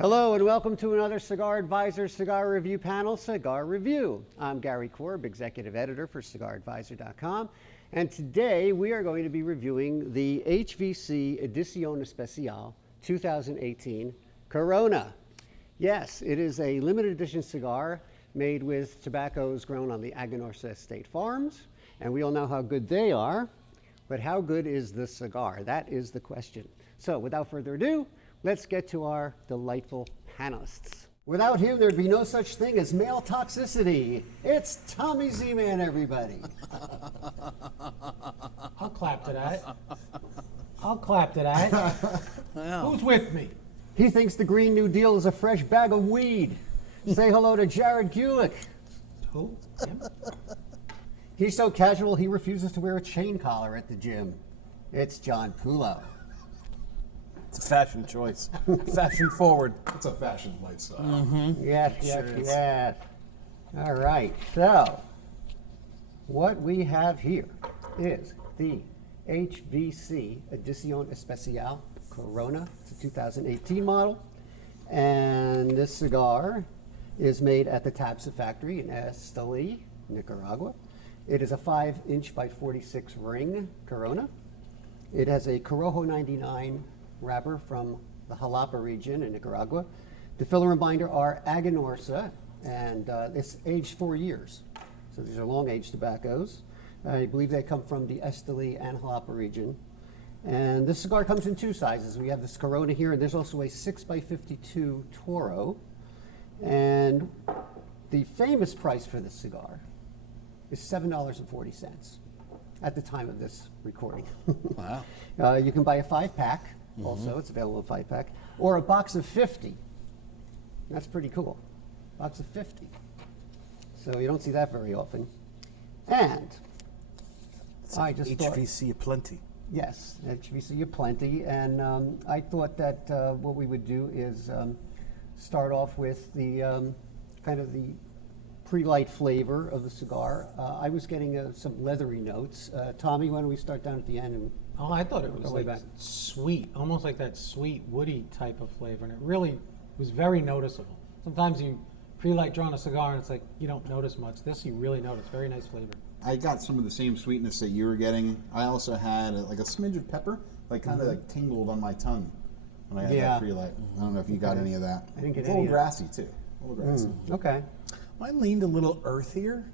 Hello and welcome to another Cigar Advisor Cigar Review panel, Cigar Review. I'm Gary Korb, Executive Editor for CigarAdvisor.com, and today we are going to be reviewing the HVC Edicion Especial 2018 Corona. Yes, it is a limited edition cigar made with tobaccos grown on the Aganorsa estate farms, and we all know how good they are, but how good is the cigar? That is the question. So without further ado, let's get to our delightful panelists. Without him, there'd be no such thing as male toxicity. It's Tommy Z-Man, everybody. I'll clap to that. I'll clap to that. Wow. Who's with me? He thinks the Green New Deal is a fresh bag of weed. Say hello to Jared Gulick. Who? Him? He's so casual, he refuses to wear a chain collar at the gym. It's John Pulo. It's a fashion choice. Fashion forward. It's a fashion lifestyle. Yes, yes, yes. All right, so what we have here is the HVC Edicion Especial Corona. It's a 2018 model, and this cigar is made at the Tabsa factory in Esteli, Nicaragua. It is a 5-inch by 46 ring Corona. It has a Corojo 99 wrapper from the Jalapa region in Nicaragua. The filler and binder are Aganorsa, and it's aged 4 years. So these are long-aged tobaccos. I believe they come from the Esteli and Jalapa region. And this cigar comes in two sizes. We have this Corona here, and there's also a 6x52 Toro. And the famous price for this cigar is $7.40 at the time of this recording. Wow. You can buy a 5-pack. Also, it's available in 5-pack, or a box of 50. That's pretty cool. Box of 50. So you don't see that very often. And It's I just thought, HVC aplenty. yes, HVC aplenty, and I thought that what we would do is start off with the kind of the pre-light flavor of the cigar. I was getting some leathery notes. Tommy, why don't we start down at the end? And Oh, I thought it was Go way like back. sweet, almost like that sweet, woody type of flavor, and it really was very noticeable. Sometimes you pre-light draw on a cigar and it's like you don't notice much. This you really notice. Very nice flavor. I got some of the same sweetness that you were getting. I also had like a smidge of pepper, like kind of like tingled on my tongue when I had Yeah. that pre-light. I don't know if you got any of that. I didn't get It's a any little of that. grassy too. A little grassy. Okay. Mine leaned a little earthier.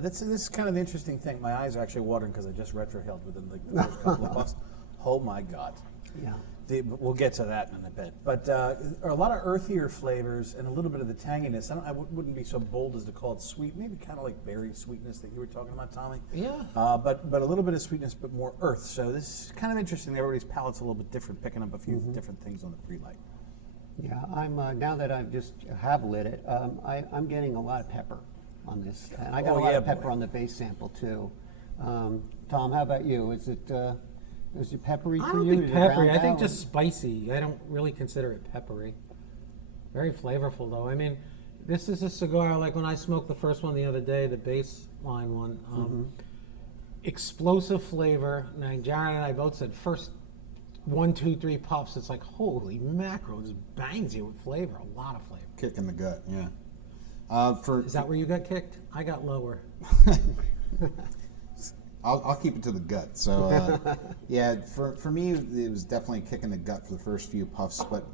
This is kind of the interesting thing. My eyes are actually watering because I just retrohaled within like the first couple of puffs. Oh my God. Yeah. We'll get to that in a bit. But are a lot of earthier flavors and a little bit of the tanginess. I wouldn't be so bold as to call it sweet. Maybe kind of like berry sweetness that you were talking about, Tommy. Yeah. But a little bit of sweetness, but more earth. So this is kind of interesting. Everybody's palate's a little bit different, picking up a few different things on the pre-light. Yeah, I'm now that I've just have lit it, I'm getting a lot of pepper on this, and I got Oh, a lot yeah, of pepper boy. on the base sample too. Tom, how about you? Is it peppery I for don't you? think Did it round peppery. I think out? just spicy. I don't really consider it peppery. Very flavorful though. I mean, this is a cigar like when I smoked the first one the other day, the baseline one. Explosive flavor. Now, Jared and I both said first 1, 2, 3 puffs. It's like holy mackerel! It just bangs you with flavor. A lot of flavor. Kick in the gut, yeah. Is that where you got kicked? I got lower. I'll keep it to the gut. So yeah, for me it was definitely a kick in the gut for the first few puffs. But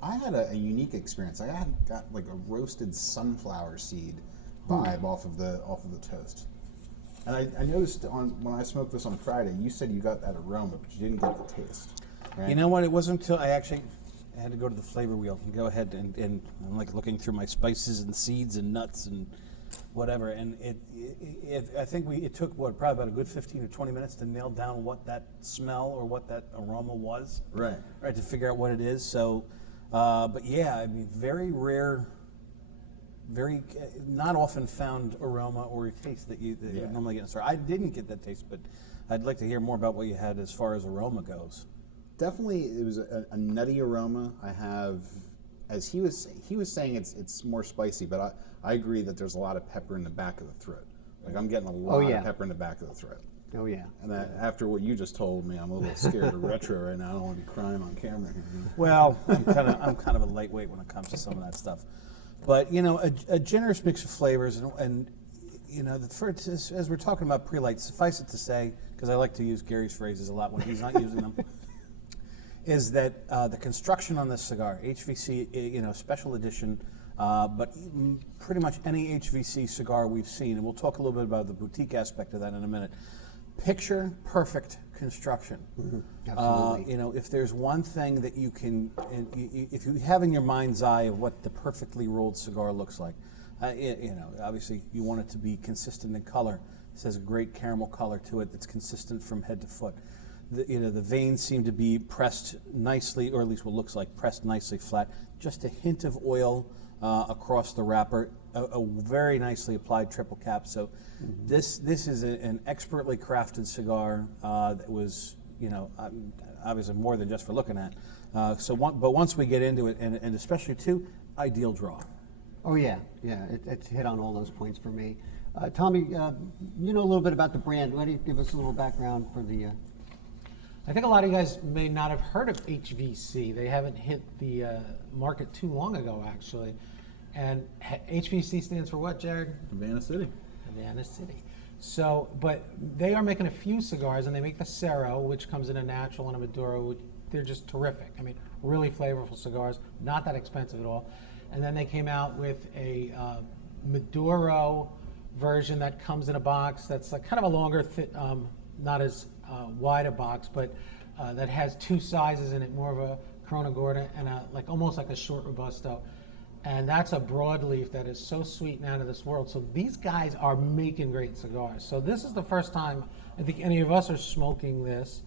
I had a unique experience. I got like a roasted sunflower seed vibe off of the toast. And I noticed when I smoked this on Friday, you said you got that aroma, but you didn't get the taste. Right? You know what? It wasn't until I had to go to the flavor wheel and go ahead and I'm like looking through my spices and seeds and nuts and whatever. And I think it took probably about a good 15 or 20 minutes to nail down what that smell or what that aroma was. Right. Right, to figure out what it is. So, but yeah, I mean, very rare, very not often found aroma or taste that you normally get in a store. I didn't get that taste, but I'd like to hear more about what you had as far as aroma goes. Definitely, it was a nutty aroma. I have, as he was saying, it's more spicy, but I agree that there's a lot of pepper in the back of the throat. Like I'm getting a lot yeah. of pepper in the back of the throat. Oh, yeah. And after what you just told me, I'm a little scared of retro right now. I don't want to be crying on camera here. Well, I'm kind of a lightweight when it comes to some of that stuff. But, you know, a generous mix of flavors and you know, as we're talking about pre-light, suffice it to say, because I like to use Gary's phrases a lot when he's not using them, is that the construction on this cigar, HVC, you know, special edition, but pretty much any HVC cigar we've seen, and we'll talk a little bit about the boutique aspect of that in a minute. Picture perfect construction. Absolutely. You know, if there's one thing that you can, if you have in your mind's eye of what the perfectly rolled cigar looks like, you know, obviously you want it to be consistent in color. This has a great caramel color to it that's consistent from head to foot. You know, the veins seem to be pressed nicely, or at least what looks like pressed nicely flat. Just a hint of oil across the wrapper, a very nicely applied triple cap. So this is an expertly crafted cigar that was, you know, obviously more than just for looking at. But once we get into it, and especially too, ideal draw. Oh, yeah, yeah, it's hit on all those points for me. Tommy, you know a little bit about the brand. Why don't you give us a little background for the... I think a lot of you guys may not have heard of HVC. They haven't hit the market too long ago, actually. And HVC stands for what, Jared? Havana City. Havana City. So, but they are making a few cigars, and they make the Cero, which comes in a natural and a Maduro. Which they're just terrific. I mean, really flavorful cigars, not that expensive at all. And then they came out with a Maduro version that comes in a box that's like kind of a longer, not as wide a box, but that has two sizes in it, more of a Corona Gorda and almost like a short Robusto. And that's a broadleaf that is so sweet and out of this world. So these guys are making great cigars. So this is the first time I think any of us are smoking this.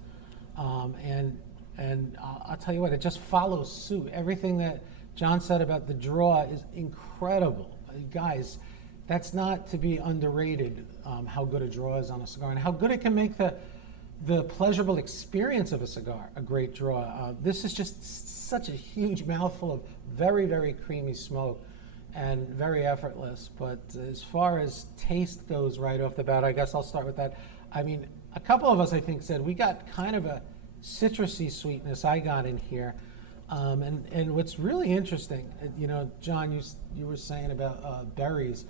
And I'll tell you what, it just follows suit. Everything that John said about the draw is incredible. Guys, that's not to be underrated, how good a draw is on a cigar and how good it can make the pleasurable experience of a cigar a great draw. This is just such a huge mouthful of very, very creamy smoke and very effortless. But as far as taste goes right off the bat, I guess I'll start with that. I mean, a couple of us, I think, said we got kind of a citrusy sweetness I got in here. And what's really interesting, you know, John, you were saying about berries,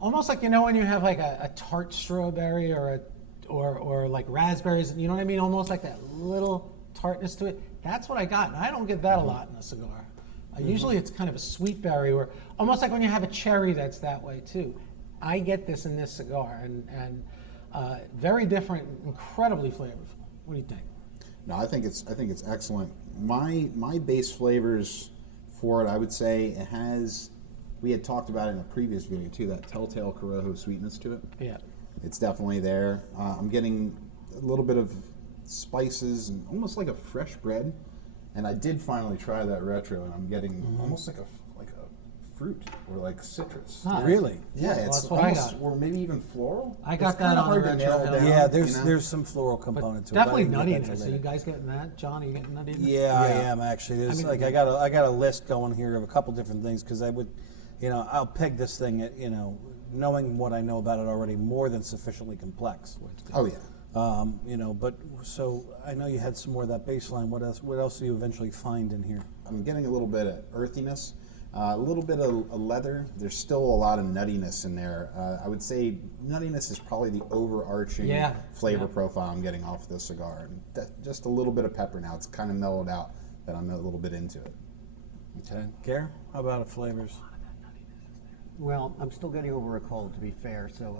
almost like, you know, when you have like a tart strawberry or like raspberries, you know what I mean? Almost like that little tartness to it. That's what I got, and I don't get that a lot in a cigar. Usually it's kind of a sweet berry, or almost like when you have a cherry that's that way too. I get this in this cigar, and very different, incredibly flavorful. What do you think? No, I think it's excellent. My base flavors for it, I would say it has. We had talked about it in a previous video too. That telltale Corojo sweetness to it. Yeah. It's definitely there. I'm getting a little bit of spices and almost like a fresh bread. And I did finally try that retro, and I'm getting almost like a fruit or like citrus. Huh. Really? Yeah, Well, it's that's what I almost, got. or maybe even floral. I got It's that kinda on the hard to retro nail hill. down, Yeah, you know? there's some floral component to it. Definitely but I didn't get that nuttiness. till Are you later. guys getting that? John, are you getting nuttiness? Yeah, I Yeah. am actually. There's mean- like I got a list going here of a couple different things because I would, you know, I'll peg this thing at, you know, knowing what I know about it already, more than sufficiently complex. Oh yeah. You know, but so I know you had some more of that baseline. What else do you eventually find in here? I'm getting a little bit of earthiness, a little bit of leather. There's still a lot of nuttiness in there. I would say nuttiness is probably the overarching flavor profile I'm getting off this cigar. And just a little bit of pepper now. It's kind of mellowed out that I'm a little bit into it. Okay, Gare, how about the flavors? Well, I'm still getting over a cold, to be fair, so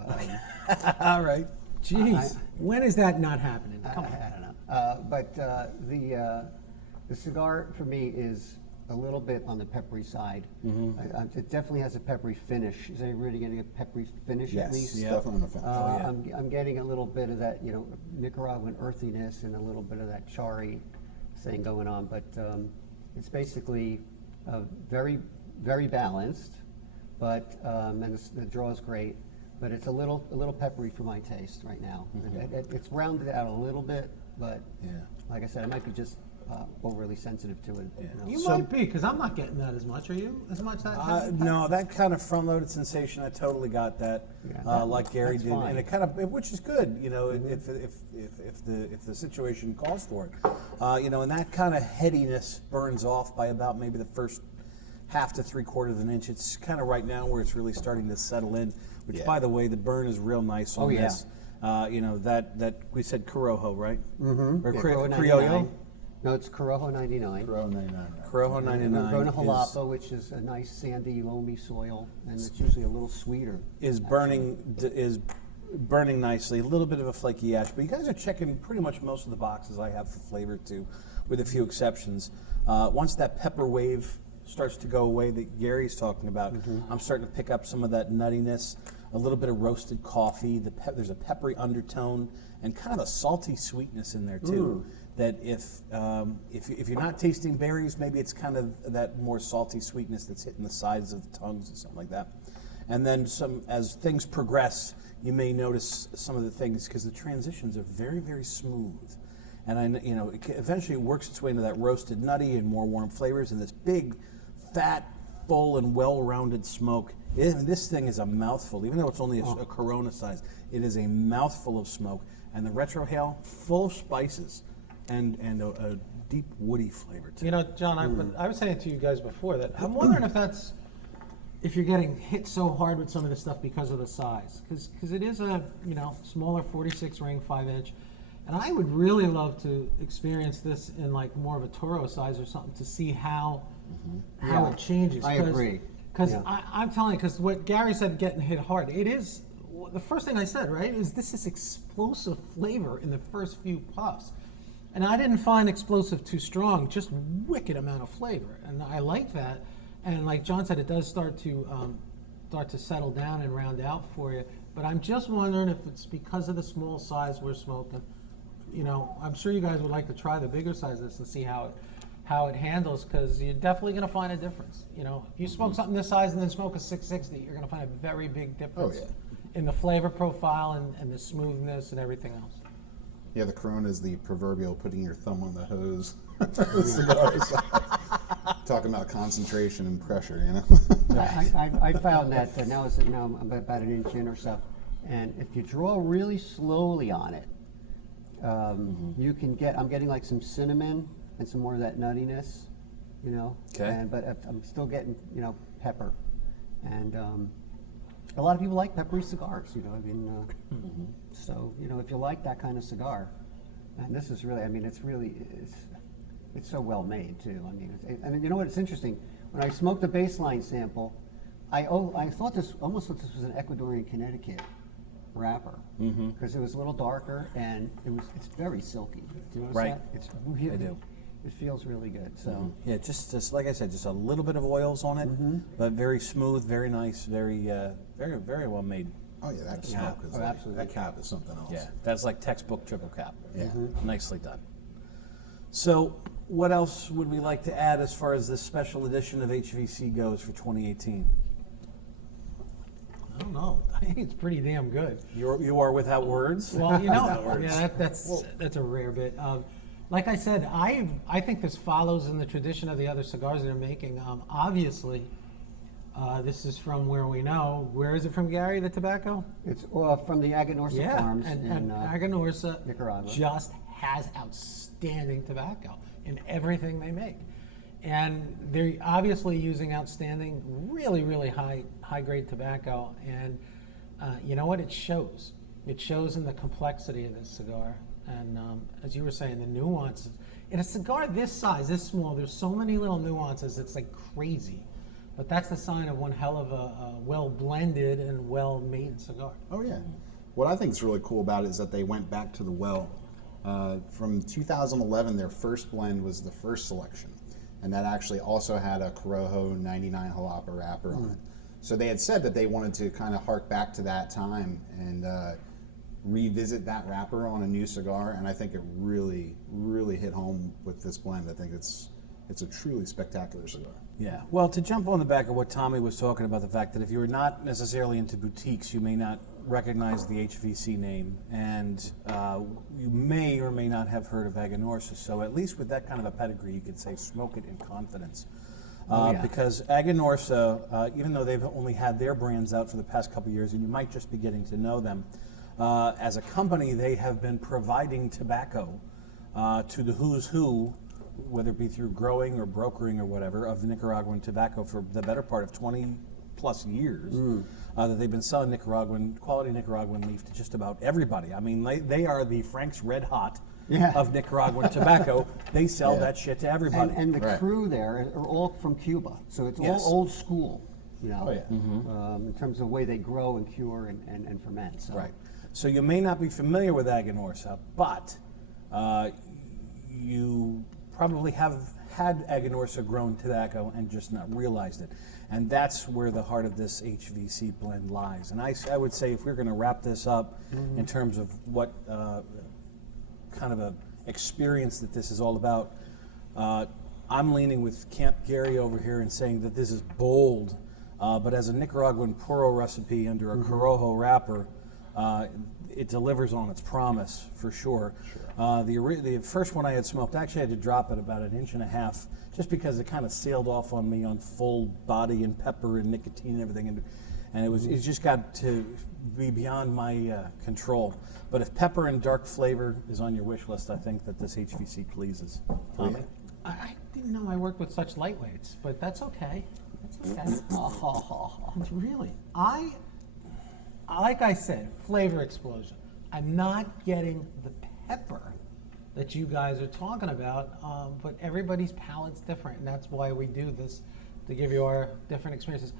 All right. Jeez, when is that not happening? Come on. I don't know. But the cigar for me is a little bit on the peppery side. It definitely has a peppery finish. Is anybody getting a peppery finish at Yes, least? Yeah. definitely on the fence. I'm getting a little bit of that, you know, Nicaraguan earthiness and a little bit of that charry thing going on. But it's basically very, very balanced. But and the draw is great. But it's a little peppery for my taste right now. It's rounded out a little bit, but Yeah. like I said, it might be just overly sensitive to it. You So- might be, because I'm not getting that as much. Are you? As much that? No, that kind of front-loaded sensation, I totally got that, Yeah, like Gary that's did, fine. and it kind of, which is good, you know, if the situation calls for it, you know, and that kind of headiness burns off by about maybe the first half to 3/4 of an inch. It's kind of right now where it's really starting to settle in. Which, Yeah. by the way, the burn is real nice on yeah. this. You know that we said Corojo, right? Mm-hmm. Or Yeah, Criollo. 99. No, it's Corojo 99. Pro 99. Corojo And 99 we're growing a is- jalapa, which is a nice sandy, loamy soil, and it's usually a little sweeter. is burning nicely. A little bit of a flaky ash, but you guys are checking pretty much most of the boxes I have for flavor too, with a few exceptions. Once that pepper wave starts to go away that Gary's talking about, I'm starting to pick up some of that nuttiness, a little bit of roasted coffee. There's a peppery undertone and kind of a salty sweetness in there too. That if you're not tasting berries, maybe it's kind of that more salty sweetness that's hitting the sides of the tongues and something like that. And then as things progress, you may notice some of the things because the transitions are very, very smooth. And eventually it works its way into that roasted nutty and more warm flavors and this big, fat, full, and well-rounded smoke. This thing is a mouthful, even though it's only a Corona size. It is a mouthful of smoke, and the retrohale full of spices and a deep woody flavor to it. You know, John, I was saying to you guys before that I'm wondering if you're getting hit so hard with some of this stuff because of the size, because it is a smaller 46 ring 5-inch, and I would really love to experience this in like more of a Toro size or something to see how Yeah, it changes. I agree. Because Yeah. I'm telling you, because what Gary said, getting hit hard, it is the first thing I said, right? Is this explosive flavor in the first few puffs. And I didn't find explosive too strong, just wicked amount of flavor, and I like that. And like John said, it does start to settle down and round out for you. But I'm just wondering if it's because of the small size we're smoking. You know, I'm sure you guys would like to try the bigger sizes and see how it handles, because you're definitely going to find a difference. You know, if you smoke something this size and then smoke a 660, you're going to find a very big difference in the flavor profile and the smoothness and everything else. Yeah, the Corona is the proverbial putting your thumb on the hose. Cigar size. Talking about concentration and pressure, you know. I found that now I'm about an inch in or so, and if you draw really slowly on it, you can I'm getting like some cinnamon and some more of that nuttiness, you know. Okay. But I'm still getting pepper, and a lot of people like peppery cigars, you know. I mean, so if you like that kind of cigar, and this is really, I mean, it's so well made too. I mean, you know what? It's interesting. When I smoked the baseline sample, I thought this was an Ecuadorian Connecticut wrapper because it was a little darker and it's very silky. Do you notice Right. that? It's really, I do. It feels really good. So Yeah, just like I said, just a little bit of oils on it, but very smooth, very nice, very very well made. Oh yeah, that smoke is absolutely. that cap is something else. Yeah, that's like textbook triple cap. Yeah. Nicely done. So, what else would we like to add as far as this special edition of HVC goes for 2018? I don't know. I think it's pretty damn good. You are without words? Well, Without words. yeah, that's a rare bit. Like I said, I think this follows in the tradition of the other cigars they're making. Obviously, this is from where we know. Where is it from, Gary? The tobacco? it's from the Aganorsa farms and in Aganorsa Nicaragua. just has outstanding tobacco in everything they make. And they're obviously using outstanding, really, really high grade tobacco. And you know what? It shows. It shows in the complexity of this cigar. And as you were saying, the nuances. In a cigar this size, this small, there's so many little nuances, it's like crazy. But that's the sign of one hell of a well-blended and well-made cigar. Oh yeah. What I think is really cool about it is that they went back to the well. From 2011, their first blend was the first selection, and that actually also had a Corojo 99 Jalapa wrapper on it. So they had said that they wanted to kind of hark back to that time and revisit that wrapper on a new cigar, and I think it really, really hit home with this blend. I think it's a truly spectacular cigar. Yeah. Well, to jump on the back of what Tommy was talking about, the fact that if you're not necessarily into boutiques, you may not recognize the HVC name, and you may or may not have heard of Aganorsa. So at least with that kind of a pedigree, you could say smoke it in confidence. Yeah. Because Aganorsa, even though they've only had their brands out for the past couple of years, and you might just be getting to know them, as a company, they have been providing tobacco to the who's who, whether it be through growing or brokering or whatever, of the Nicaraguan tobacco for the better part of 20 plus years. That they've been selling quality Nicaraguan leaf to just about everybody. I mean, they are the Frank's Red Hot of Nicaraguan tobacco. They sell that shit to everybody. And the crew there are all from Cuba, so it's all old school, you know, in terms of the way they grow and cure and ferment. So. Right. So you may not be familiar with Aganorsa, but you probably have had Aganorsa grown tobacco and just not realized it. And that's where the heart of this HVC blend lies. And I would say if we're going to wrap this up in terms of what kind of a experience that this is all about, I'm leaning with Camp Gary over here and saying that this is bold, but as a Nicaraguan puro recipe under a Corojo wrapper, it delivers on its promise for sure. The first one I had smoked, I actually had to drop it about 1.5 inches just because it kind of sailed off on me on full body and pepper and nicotine and everything, and it just got to be beyond my control. But if pepper and dark flavor is on your wish list, I think that this HVC pleases. Tommy? I didn't know I worked with such lightweights, but that's okay. That's okay. Really, like I said, flavor explosion. I'm not getting the pepper that you guys are talking about, but everybody's palate's different, and that's why we do this, to give you our different experiences.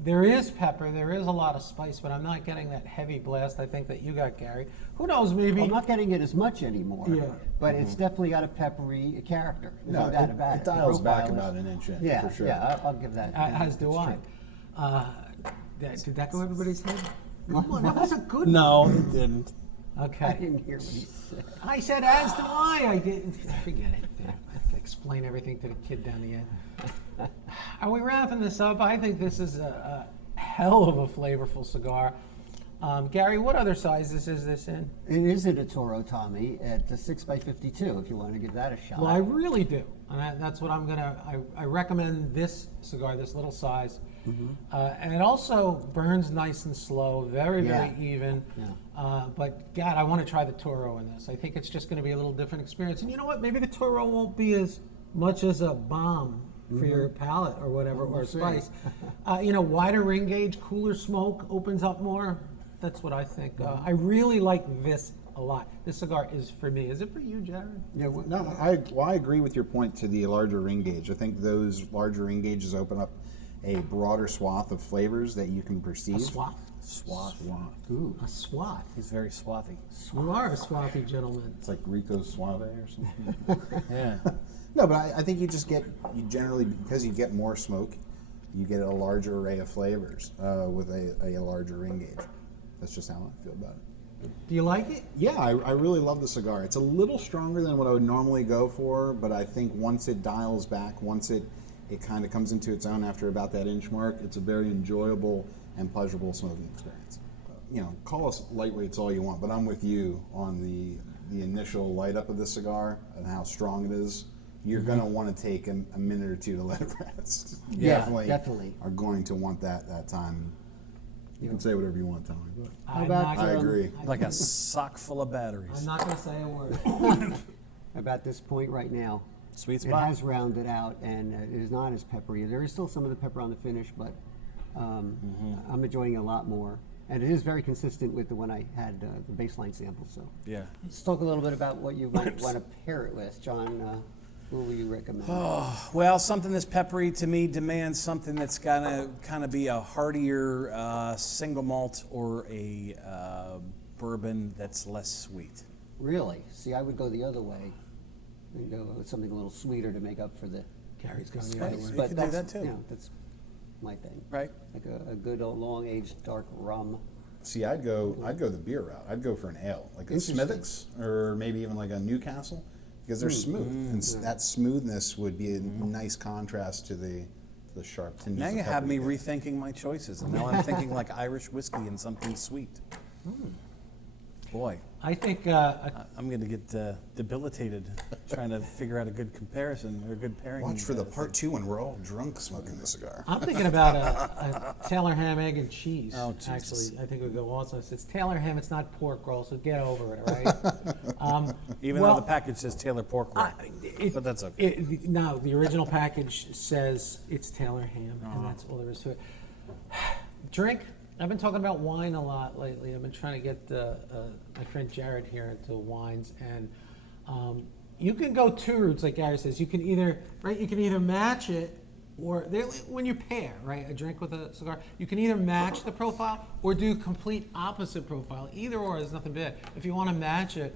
There is pepper, there is a lot of spice, but I'm not getting that heavy blast I think that you got, Gary. Who knows, maybe... I'm not getting it as much anymore, Yeah. but it's definitely got a peppery character. There's no doubt about it. It The dials back profile is- about 1 inch in, Yeah, for sure. yeah, I'll give that. As do it's I. true. Did that go everybody's head? Come on, that was a good No, it didn't. I Okay. didn't hear what he said. I said, as do I. I didn't. Forget it. I have to explain everything to the kid down the end. Are we wrapping this up? I think this is a hell of a flavorful cigar. Gary, what other sizes is this in? It is in a Toro, Tommy, at the 6x52, if you want to give that a shot. Well, I really do. And that's what I'm going to... I recommend this cigar, this little size. And it also burns nice and slow, very even. Yeah. But God, I want to try the Toro in this. I think it's just going to be a little different experience. And you know what? Maybe the Toro won't be as much as a bomb for your palate or whatever, or see. spice. Wider ring gauge, cooler smoke, opens up more. That's what I think. I really like this a lot. This cigar is for me. Is it for you, Jared? Yeah, No, I agree with your point to the larger ring gauge. I think those larger ring gauges open up a broader swath of flavors that you can perceive. A swath? Swath. Ooh. A swath. He's very swathy. You are a swathy gentleman. It's like Rico Suave or something. Yeah. No, but I think you generally, because you get more smoke, you get a larger array of flavors with a larger ring gauge. That's just how I feel about it. Do you like it? Yeah, I really love the cigar. It's a little stronger than what I would normally go for, but I think once it dials back, once it kind of comes into its own after about that inch mark, it's a very enjoyable and pleasurable smoking experience. Call us lightweights all you want, but I'm with you on the initial light up of the cigar and how strong it is. You're going to want to take a minute or two to let it rest. You Yeah, definitely definitely. are going to want that time. You can say whatever you want, Tommy. But I'm about, not I gonna- agree. Like a sock full of batteries. I'm not going to say a word. About this point right now, Sweet it spot. has rounded out, and it is not as peppery. There is still some of the pepper on the finish, but I'm enjoying it a lot more. And it is very consistent with the one I had, the baseline sample. So Yeah. let's talk a little bit about what you might want to pair it with. John, what will you recommend? Well, something that's peppery to me demands something that's gonna kind of be a heartier single malt or a bourbon that's less sweet. Really? See, I would go the other way and go with something a little sweeter to make up for the Gary's going the other Spice. way. You But could do that's, that too. That's my thing. Right. Like a good old long-aged dark rum. See, I'd go the beer route. I'd go for an ale, like a Interesting. Smithwick's or maybe even like a Newcastle, because they're smooth, and that smoothness would be a nice contrast to the sharp tinges. Now of you have pepper me get. rethinking my choices, and now I'm thinking like Irish whiskey and something sweet. Boy, I think I'm going to get debilitated trying to figure out a good comparison or a good pairing. Watch for the part 2 when we're all drunk smoking the cigar. I'm thinking about a Taylor ham, egg, and cheese. Oh, Jesus. Actually, I think it would go awesome. It's Taylor ham. It's not pork roll, so get over it, right? Even though the package says Taylor pork roll. But that's okay. No, the original package says it's Taylor ham, and that's all there is to it. Drink. I've been talking about wine a lot lately. I've been trying to get my friend Jared here into wines, and you can go two routes, like Gary says. You can either match it, or when you pair, right, a drink with a cigar, you can either match the profile or do complete opposite profile. Either or is nothing bad. If you want to match it,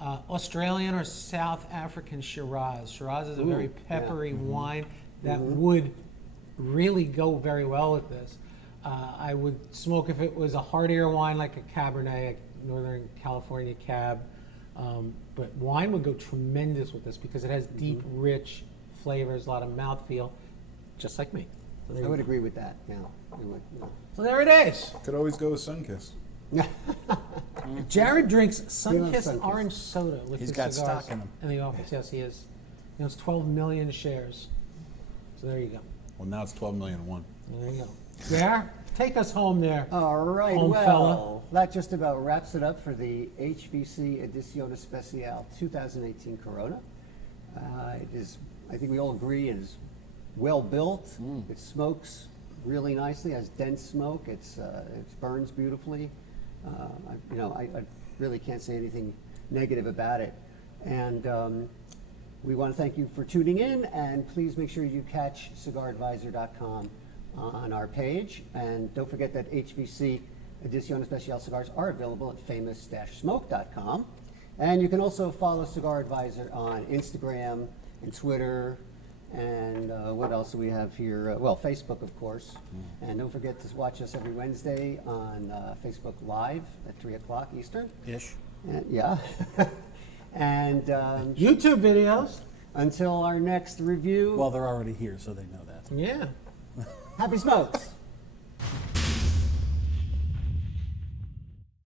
Australian or South African Shiraz. Shiraz is a very peppery wine that would really go very well with this. I would smoke if it was a heartier wine like a Cabernet, a Northern California Cab. But wine would go tremendous with this because it has deep, rich flavors, a lot of mouthfeel, just like me. So I would agree with that. Now, So there it is. Could always go with Sunkist. Jared drinks Feeling Sunkist Sunkist. orange soda with He's his got cigars stock in him. in the office. Yes, he is. He owns 12 million shares. So there you go. Well, now it's 12,000,001. There you go. Yeah, take us home there. all right, Home well, fella. that just about wraps it up for the HVC Edicion Especial 2018 Corona. It is, I think we all agree, it is well built. It smokes really nicely, has dense smoke. It burns beautifully. I really can't say anything negative about it. And we want to thank you for tuning in, and please make sure you catch cigaradvisor.com on our page. And don't forget that HVC Edicion Especial cigars are available at famous-smoke.com. And you can also follow Cigar Advisor on Instagram and Twitter. And what else do we have here? Well, Facebook, of course. And don't forget to watch us every Wednesday on Facebook Live at 3 o'clock Eastern. Ish. And, yeah. And YouTube videos. until our next review, Well, they're already here, so they know that. Yeah. happy smokes.